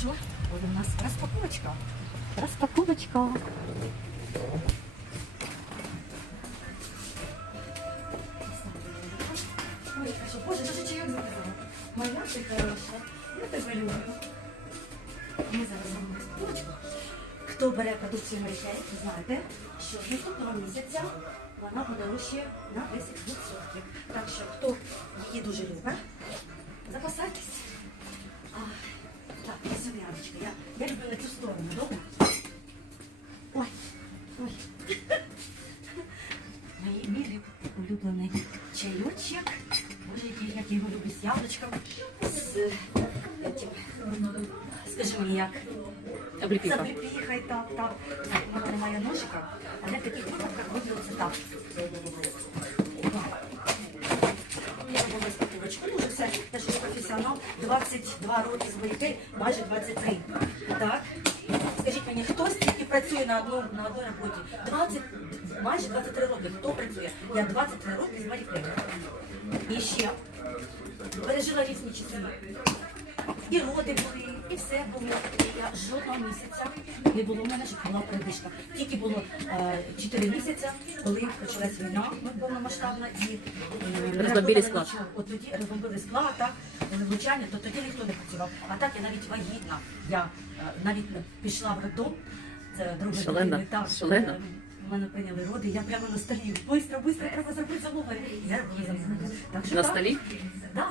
що? От у нас розпаковочка. Розпаковочка. Ой, хорошо. Боже, даже чайок заказала. Моя ти хороша. Я тебе люблю. Ми зараз робимо розпаковочку. Хто бере продукцію ви знаєте, що з наступного місяця вона подорожчає на 10%. Так що, хто її дуже любить, запасайтесь. А, я я, люблю на цю сторону, добре? Ой, ой. Мій, мій люб- улюблений чайочок. Боже, як я його люблю з яблучком. З этим, скажи мені, як Обліпіха. Забліпіхай, так, так. У мене немає ножика, але в таких випадках роблю це так. Я робила співочку, ну вже все, я ж професіонал, 22 роки з вояки, майже 23. Так? Скажіть мені, хто стільки працює на, одну, на одній роботі? 20, майже 23 роки. Хто працює? Я 23 роки з Марікою. І ще пережила різні часи. І роди були, і все було. І я жодного місяця не було в мене, щоб була передишка. Тільки було е, 4 місяці, коли почалась війна повномасштабна і е, Розбомбили склад. нічого. От тоді розбомбили склад, так, влучання, то тоді ніхто не працював. А так я навіть вагітна. Я е, навіть пішла в роддом. Це друга Шалена, дитина, так, шалена. е, в мене прийняли роди, я прямо на столі. Бистро, бистро, треба зробити замовлення. Я робила замовлення. Так що На так. столі? Да,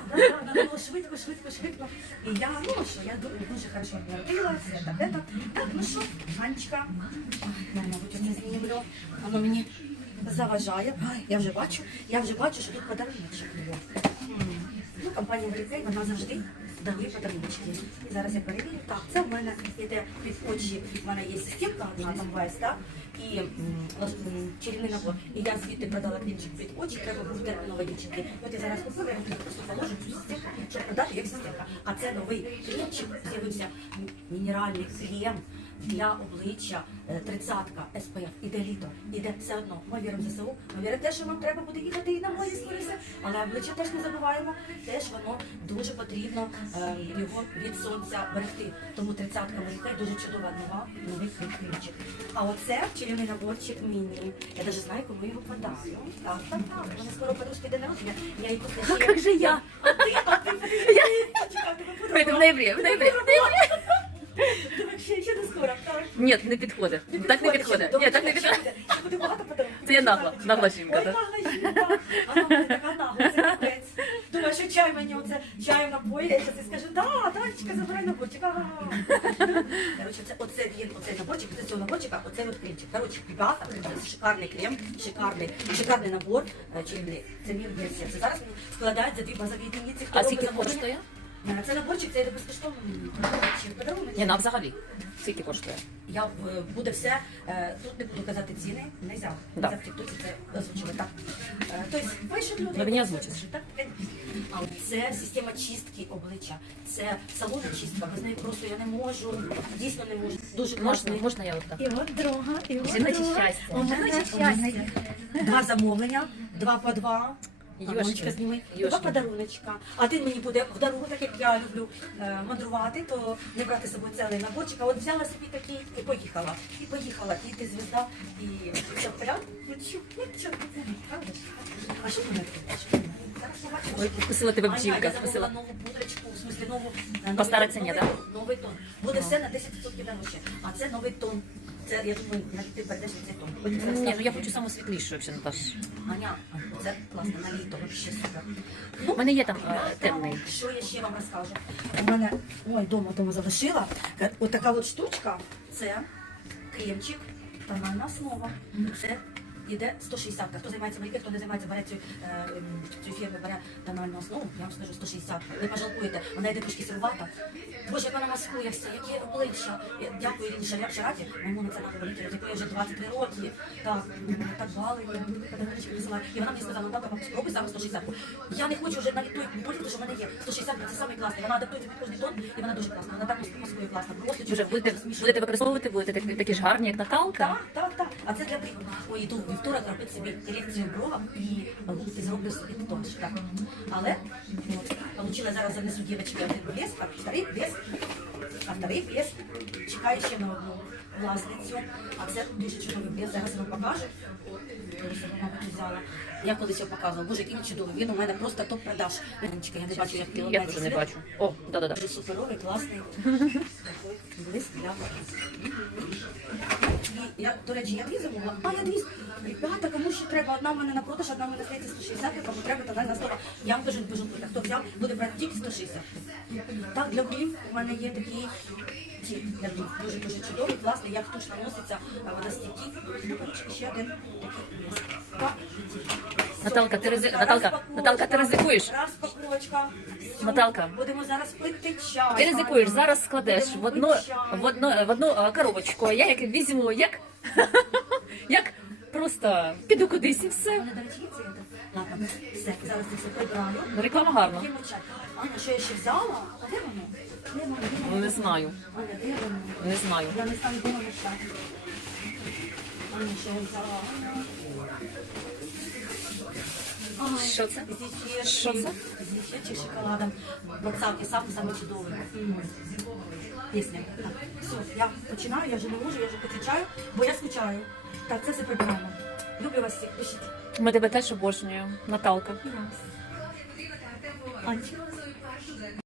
да, було швидко, швидко, швидко. І я, ну що, я дуже, дуже хорошо народилась, это, это. Так, ну що, Ганечка, я, мабуть, не знімлю. Воно мені заважає. Ай, я вже бачу, я вже бачу, що тут. М. Ну, компанія Брикей, вона завжди дарує подарунки. Зараз я перевірю. Так, це в мене йде під очі, в мене є системка одна там весь, так? І чарівний набор. І я звідти продала клінчик під очі, треба буде дівчинки. От я зараз купила, я просто положу цю системку, щоб продати як системка. А це новий клінчик, з'явився мінеральний крем для обличчя е, тридцятка SPF. Іде літо, іде все одно. Ми віримо в ЗСУ, ми віримо те, що нам треба буде їхати і на морі скоріше, але обличчя теж не забуваємо, теж воно дуже потрібно е, його від сонця берегти. Тому тридцятка Марікей дуже чудова нова, новий клінчик. А оце чарівний наборчик міні. Я навіть знаю, кому його подаю. Так, так, так. Вони скоро подружки день народження. Я її А как же я? А ти, а ти, В ноябрі, в ноябрі. Ти вообще ще не скоро. Ні, не підходить. Так не підходить. Ні, так не підходить. Ще буде багато подарунків. Це я нагла, нагла жінка, Ой, так? нагла жінка. А вона така нагла, це капець. Думаю, що чай мені оце, чаєм напоє, я щас і скажу, да, Танечка, забирай наборчик, ага. Короче, це, оце він, оцей наборчик, це цього наборчика, оцей от кремчик. Короче, ребята, це шикарний крем, шикарний, шикарний набор е, чарівний. Це він версія. Це зараз мені складають за дві базові одиниці. Хто А робить скільки замовлення? коштує? Е, Це наборчик, це йде безкоштовно. Чи подарунок? Ні, на взагалі. Скільки коштує? Я в- буде все. е, Тут не буду казати ціни, не взяв. Да. Це в тіктоці це озвучили. Так. Е, Тобто, пишуть люди. Ви мені пишу, Так, а це система чистки обличчя. Це салонна чистка. Без неї просто я не можу. Дійсно не можу. Дуже Можна, класно. можна я отак? І от друга, і от Жіноче друга. щастя. У мене щастя. Два замовлення, два по два. Йошки. Анечка, зніми. Два Йошки. подаруночка. А ти мені буде в дарунок, так як я люблю е, мандрувати, то не брати з собою цілий наборчик, а от взяла собі такий і поїхала. І поїхала. І ти звізда, і все в порядку. Ну чу, ну чу, правда ж? А що ти мене робиш? Зараз я бачу, Ой, що- вкусила тебе Аня, бджілка, Я замовила вкусила. нову пудрочку, в смысле нову... е, По новий старій ціні? Новий тон. Буде все на 10% дорожче. А це новий тон. Це, я думаю, навіть ти перейдеш на цей тон. Ні, ну я хочу саму світлішу, взагалі, Наташ. Аня, це класно, на літо, вообще супер. Ну, У мене є там е, темний. Що я ще вам розкажу? У мене, ой, дома, дома залишила. Отака От штучка, це кремчик, тональна основа. Це іде 160. Хто займається малюки, хто не займається, бере цю, е, цю фірму, бере тональну основу, я вам скажу 160. Не пожалкуєте, вона йде трошки сирувата. Боже, як вона маскує все, яке обличчя. Я Дякую Ірині Шаря- Шараті, моєму національному волонтеру, з якої я вже 23 роки. Так, так балує, подарунки присилає. І вона мені сказала, Наталка, вам спробуй саме 160. Я не хочу вже навіть той політику, що в мене є. 160 це самий класний. Вона адаптується під кожний тон, і вона дуже класна. Вона так маскує класно. Просто Дуже будете, будете використовувати, будете такі, такі ж гарні, як Наталка. так, так, так. А це для прикладу. Ой, йду в вівторок робити собі корекцію брова і губки зроблю собі тонш. Так. Але отримала зараз занесу дівчатки один блеск, а старий блеск А вторий блеск чекаю ще на одну власницю. А це дуже чудовий прес. Зараз вам покажу. Я. Я колись його показувала. Боже, який він чудовий. Він у мене просто топ-продаж. Леночка, я не бачу, як Я ламаєш не бачу. О, да-да-да. Дуже суперовий, класний. Такий ляпа. І я, до речі, я дві замовила. А, я дві. Ребята, кому ще треба? Одна в мене на продаж, одна в мене здається 160, кому треба, то на 100. Я вам кажу, кажу, хто взяв, буде брати тільки 160. Так, для голів у мене є такі ті, дуже дуже чудові, власне, як штучно наноситься а водостійкі. Ну, ще один Наталка, ти ризи- Наталка, Наталка, ти ризикуєш? Розпаковочка. Наталка. Будемо зараз пити чай. Ти ризикуєш, зараз складеш в одну, в одну, в одну е, коробочку. а Я як візьму, як, як просто піду кудись і все. до речі, є. Ладно, все, зараз це все. Реклама гарна. Чай. Аня, що я ще взяла? А де воно? Де воно? Де воно? Не знаю, Аня, де воно? не знаю. Я не стану дома мешати. Що це? Що це? З шоколадом. Двадцятки, сам саме чудовий. Пісня. Так, все, я починаю, я вже не можу, я вже підключаю, бо я скучаю. Так, це все прибираємо. Люблю вас всіх, пишіть. Ми тебе теж обожнюємо, Наталка. І вас. Анечка.